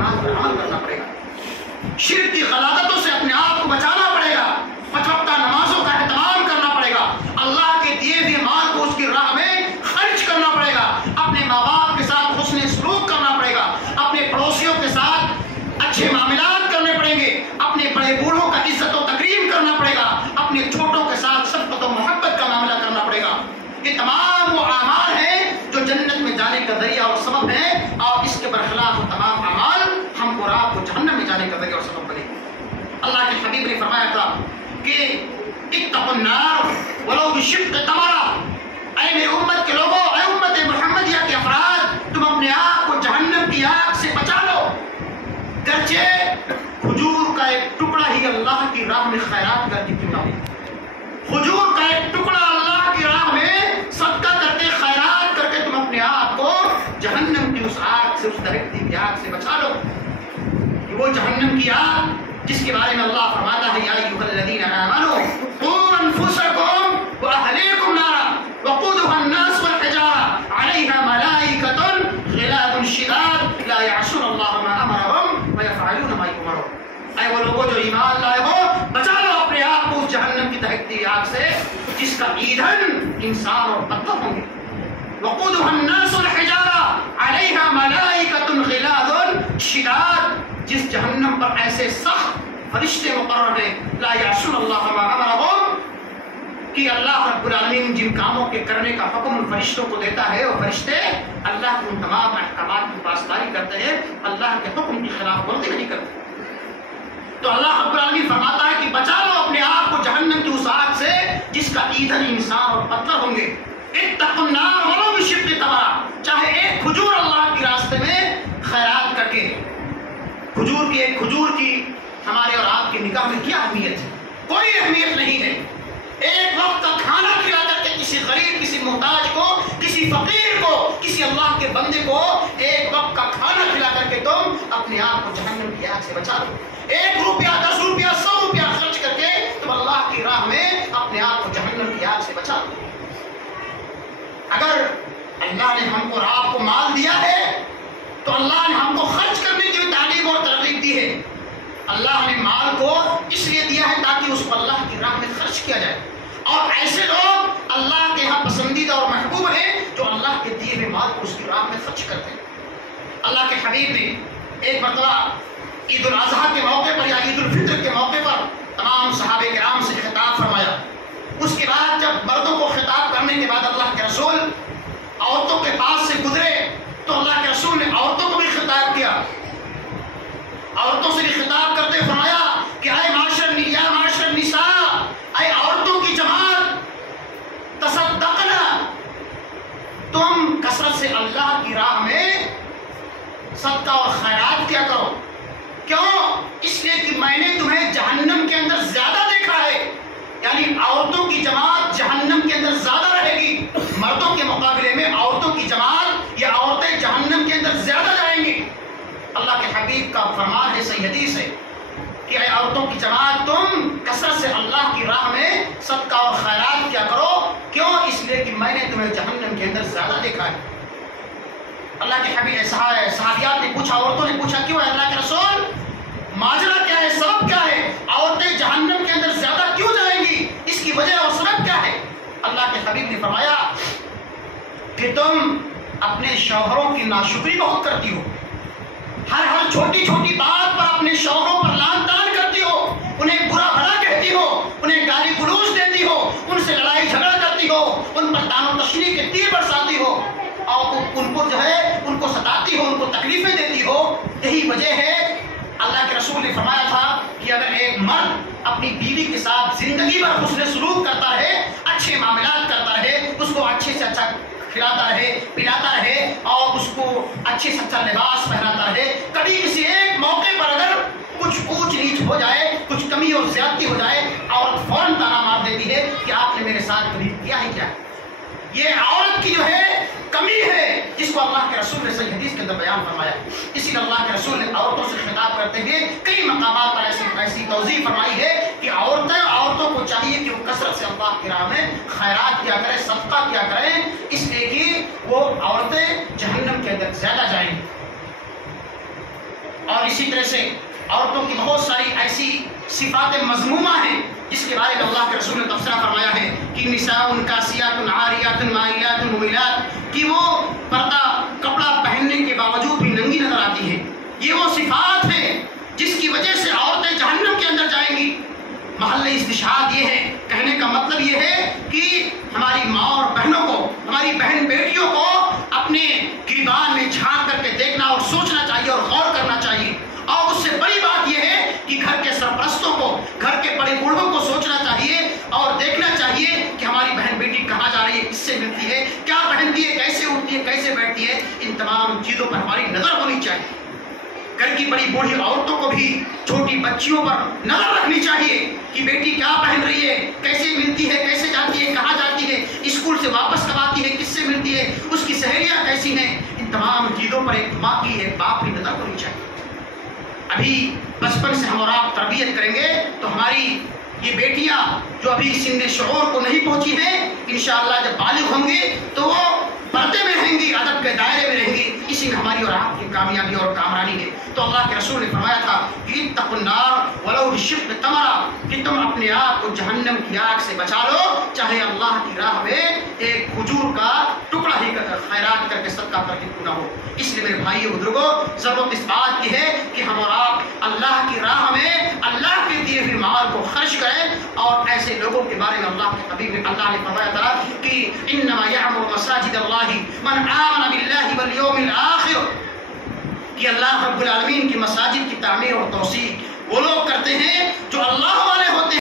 کلمات پر عمل کرنا پڑے گا، شرک کی غلاظتوں سے اپنے آپ کو بچانا پڑے گا، 5 وقتہ نمازوں کا اہتمام کرنا پڑے گا، اللہ کے دیے ہوئے مال کو اس کی راہ میں خرچ کرنا پڑے گا، اپنے ماں باپ کے ساتھ حسن سلوک کرنا پڑے گا، اپنے پڑوسیوں کے ساتھ اچھے معاملات کرنے پڑیں گے، اپنے بڑے بوڑھوں کا عزت و تکریم کرنا پڑے گا، اپنے چھوٹوں کے ساتھ شفقت و محبت کا معاملہ کرنا پڑے گا۔ یہ تمام وہ اعمال ہیں جو جنت میں جانے کا ذریعہ اور سبب ہیں، اور اس کے برخلاف وہ تمام اعمال ہم کو رات کو جہنم میں جانے کا ذریعہ اور سبب بنے۔ اللہ کے حبیب نے فرمایا تھا کہ اتقوا النار ولو بشق تمرہ، اے میری امت کے لوگوں، اے امت محمدیہ کے افراد، تم اپنے آپ کو جہنم کی آگ سے بچا لو، گرچہ کھجور کا ایک ٹکڑا ہی اللہ کی راہ میں خیرات کر کے کیوں نہ ہو، کھجور کا ایک ٹکڑا اللہ کی راہ میں صدقہ کر کے خیرات کر کے تم اپنے آپ کو جہنم کی اس آگ سے، اس درکتی کی آگ سے بچا لو۔ وہ جہنم کی آگ جس کے بارے میں اللہ فرماتا ہے یا ایھا الذین آمنوا قوا انفسکم واہلیکم نارا وقودها الناس والحجارہ علیہا ملائکۃ غلاظ شداد لا یعصون اللہ ما امرهم ویفعلون ما یؤمرون۔ اے وہ لوگوں جو ایمان لائے ہو، بچا لو اپنے آپ کو اس جہنم کی دہکتی آگ سے جس کا ایندھن انسان اور پتھر ہوں گے۔ وقودها الناس والحجارہ علیہا ملائکۃ غلاظ شداد، جس جہنم پر ایسے سخت فرشتے مقرر ہیں، لا یعصون اللہ ما امرهم، کہ اللہ رب العالمین جن کاموں کے کرنے کا حکم فرشتوں کو دیتا ہے، وہ فرشتے اللہ کے ان تمام احکامات کی پاسداری کرتے ہیں، اللہ کے حکم کی خلاف ورزی نہیں کرتے۔ تو اللہ رب العالمین فرماتا ہے کہ بچا لو اپنے آپ کو جہنم کی اس آگ سے جس کا ایندھن انسان اور پتھر ہوں گے۔ اتقوا النار ولو بشق تمرہ، چاہے ایک کھجور اللہ کے راستے میں خیرات کر کے، ایک کھجور کی ہمارے اور آپ کی نگاہ میں کیا اہمیت ہے؟ کوئی اہمیت نہیں ہے۔ ایک وقت کا کھانا کھلا کر کے کسی غریب، کسی محتاج کو، کسی فقیر کو، کسی اللہ کے بندے کو ایک وقت کا کھانا کھلا کر کے تم اپنے آپ کو جہنم کی آگ سے بچا لو۔ 1 روپیہ، 10 روپیہ، 100 روپیہ خرچ کر کے تم اللہ کی راہ میں اپنے آپ کو جہنم کی آگ سے بچا لو۔ اگر اللہ نے ہم کو اور آپ کو مال دیا ہے تو اللہ نے ہم کو خرچ کرنے کی تعلیم اور ترغیب دی ہے۔ اللہ نے مال کو اس لیے دیا ہے تاکہ اس کو اللہ کی راہ میں خرچ کیا جائے، اور ایسے لوگ اللہ کے یہاں پسندیدہ اور محبوب ہیں جو اللہ کے دیے ہوئے مال کو اس کی راہ میں خرچ کرتے ہیں۔ اللہ کے حبیب نے ایک مرتبہ عید الاضحیٰ کے موقع پر یا عید الفطر کے موقع پر تمام صحابہ کرام سے خطاب فرمایا۔ اس کے بعد جب مردوں کو خطاب کرنے کے بعد اللہ کے رسول عورتوں کے پاس سے گزرے تو اللہ کے رسول نے عورتوں کو بھی خطاب کیا، عورتوں سے بھی خطاب کرتے فرمایا کہ اے معاشر النساء، اے عورتوں کی جماعت، تصدقنا، تم کثرت سے اللہ کی راہ میں صدقہ اور خیرات کیا کرو۔ کیوں؟ اس لیے کہ میں نے تمہیں جہنم کے اندر زیادہ دیکھا ہے، یعنی عورتوں کی جماعت جہنم کے اندر زیادہ رہے گی، مردوں کے مقابلے میں عورتوں کی جماعت یا عورتیں جہنم کے اندر زیادہ جائیں گی۔ اللہ کے حبیب کا فرمان ہے، صحیح حدیث ہے کہ اے عورتوں کی جماعت، تم کثرت سے اللہ کی راہ میں صدقہ اور خیرات کیا کرو۔ کیوں؟ اس لیے کہ میں نے تمہیں جہنم کے اندر زیادہ دیکھا ہے۔ اللہ کے حبیب صحابیات نے پوچھا، عورتوں نے پوچھا، کیوں ہے اللہ کے رسول؟ ماجرا کیا ہے، سبب کیا ہے؟ عورتیں جہنم کے اندر زیادہ کیوں جائیں گی؟ اس کی وجہ اور سبب کیا ہے؟ اللہ کے حبیب نے فرمایا کہ تم اپنے شوہروں کی ناشکری بہت کرتی ہو، ہر چھوٹی چھوٹی بات پر اپنے شوہروں پر لعن طعن کرتی ہو، انہیں برا بھلا کہتی ہو، انہیں گالی گلوچ دیتی ہو، ان سے لڑائی جھگڑا کرتی ہو، ان پر تان و تشنیع کے تیر برساتی ہو، اور ان کو جو ہے ان کو ستاتی ہو، ان کو تکلیفیں دیتی ہو۔ یہی وجہ ہے اللہ کے رسول نے فرمایا تھا کہ اگر ایک مرد اپنی بیوی کے ساتھ زندگی بھر حسن سلوک کرتا ہے، اچھے معاملات کرتا رہے، اس کو اچھے سے اچھا کھلاتا رہے، پلاتا رہے، اور اس کو اچھے سے اچھا لباس پہناتا رہے، کبھی کسی ایک موقع پر اگر کچھ اونچ نیچ ہو جائے، کچھ کمی اور زیادتی ہو جائے، عورت فوراً طعنہ مار دیتی ہے کہ آپ نے میرے ساتھ کبھی کیا ہے کیا؟ یہ عورت کی جو ہے کمی ہے جس کو اللہ کے رسول نے صحیح حدیث کے اندر بیان فرمایا۔ اسی لیے اللہ کے رسول نے عورتوں سے خطاب کرتے ہوئے کئی مقامات پر ایسی توضیح فرمائی ہے کہ عورتوں کو چاہیے کہ وہ کثرت سے اللہ کی راہ میں خیرات کیا کریں، صدقہ کیا کریں، اس لیے کہ وہ عورتیں جہنم کے اندر زیادہ جائیں گی۔ اور اسی طرح سے عورتوں کی بہت ساری ایسی صفات مذمومہ ہیں جس کے بارے میں اللہ کے رسول نے تبصرہ فرمایا ہے کہ نساء کاسیات عاریات مائلات ممیلات، کہ وہ پردہ کپڑا پہننے کے باوجود بھی ننگی نظر آتی ہیں. یہ وہ صفات ہیں جس کی وجہ سے عورتیں جہنم کے اندر جائیں گی. محل استشہاد یہ ہے، کہنے کا مطلب یہ ہے کہ ہماری ماں اور بہنوں کو، ہماری بہن بیٹیوں کو اپنے گریبان میں جھانک کر کے دیکھنا اور سوچنا چاہیے اور غور کرنا چاہیے. اور اس سے بڑی بات یہ ہے کہ گھر کے سرپرستوں کو، گھر کے بڑے بوڑھوں کو سوچنا چاہیے اور دیکھنا چاہیے کہ ہماری بہن بیٹی کہاں جا رہی ہے، کس سے ملتی ہے، کیا پہنتی ہے، کیسے اٹھتی ہے، کیسے بیٹھتی ہے. ان تمام چیزوں پر ہماری نظر ہونی چاہیے. گھر کی بڑی بوڑھی عورتوں کو بھی چھوٹی بچیوں پر نظر رکھنی چاہیے کہ بیٹی کیا پہن رہی ہے، کیسے ملتی ہے، کیسے جاتی ہے، کہاں جاتی ہے، اسکول سے واپس کب آتی ہے، کس سے ملتی ہے، اس کی سہیلیاں کیسی ہیں. ان تمام چیزوں پر ایک ماں کی، ایک باپ کی نظر ہونی چاہیے. ابھی بچپن سے ہم اور آپ تربیت کریں گے تو ہماری یہ بیٹیاں جو ابھی سن شعور کو نہیں پہنچی ہیں، انشاءاللہ جب بالغ ہوں گی تو وہ پردے میں رہیں گی، ادب کے دائرے میں رہیں گی. اسی میں ہماری اور آپ کی کامیابی اور کامرانی ہے. تو اللہ کے رسول نے فرمایا تھا کہ اتقوا النار ولو بشق تمرہ، کہ تم اپنے آپ کو جہنم کی آگ سے بچا لو، چاہے اللہ کی راہ میں ایک کھجور کا ٹکڑا ہی خیرات کر کے صدقہ کر کے کیوں نہ ہو. اس لیے میرے بھائی بزرگوں، ضرورت اس بات کی ہے کہ ہم اور آپ اللہ کی راہ میں اللہ کے دیے ہوئے مال کو خرچ کریں. اور ایسے لوگوں کے بارے میں اللہ کے حبیب اللہ نے فرمایا تھا کہ انما یعمر مساجد اللہ من آمن باللہ والیوم الآخر، کہ اللہ رب العالمین کی مساجد کی تعمیر اور توسیع وہ لوگ کرتے ہیں جو اللہ والے ہوتے ہیں.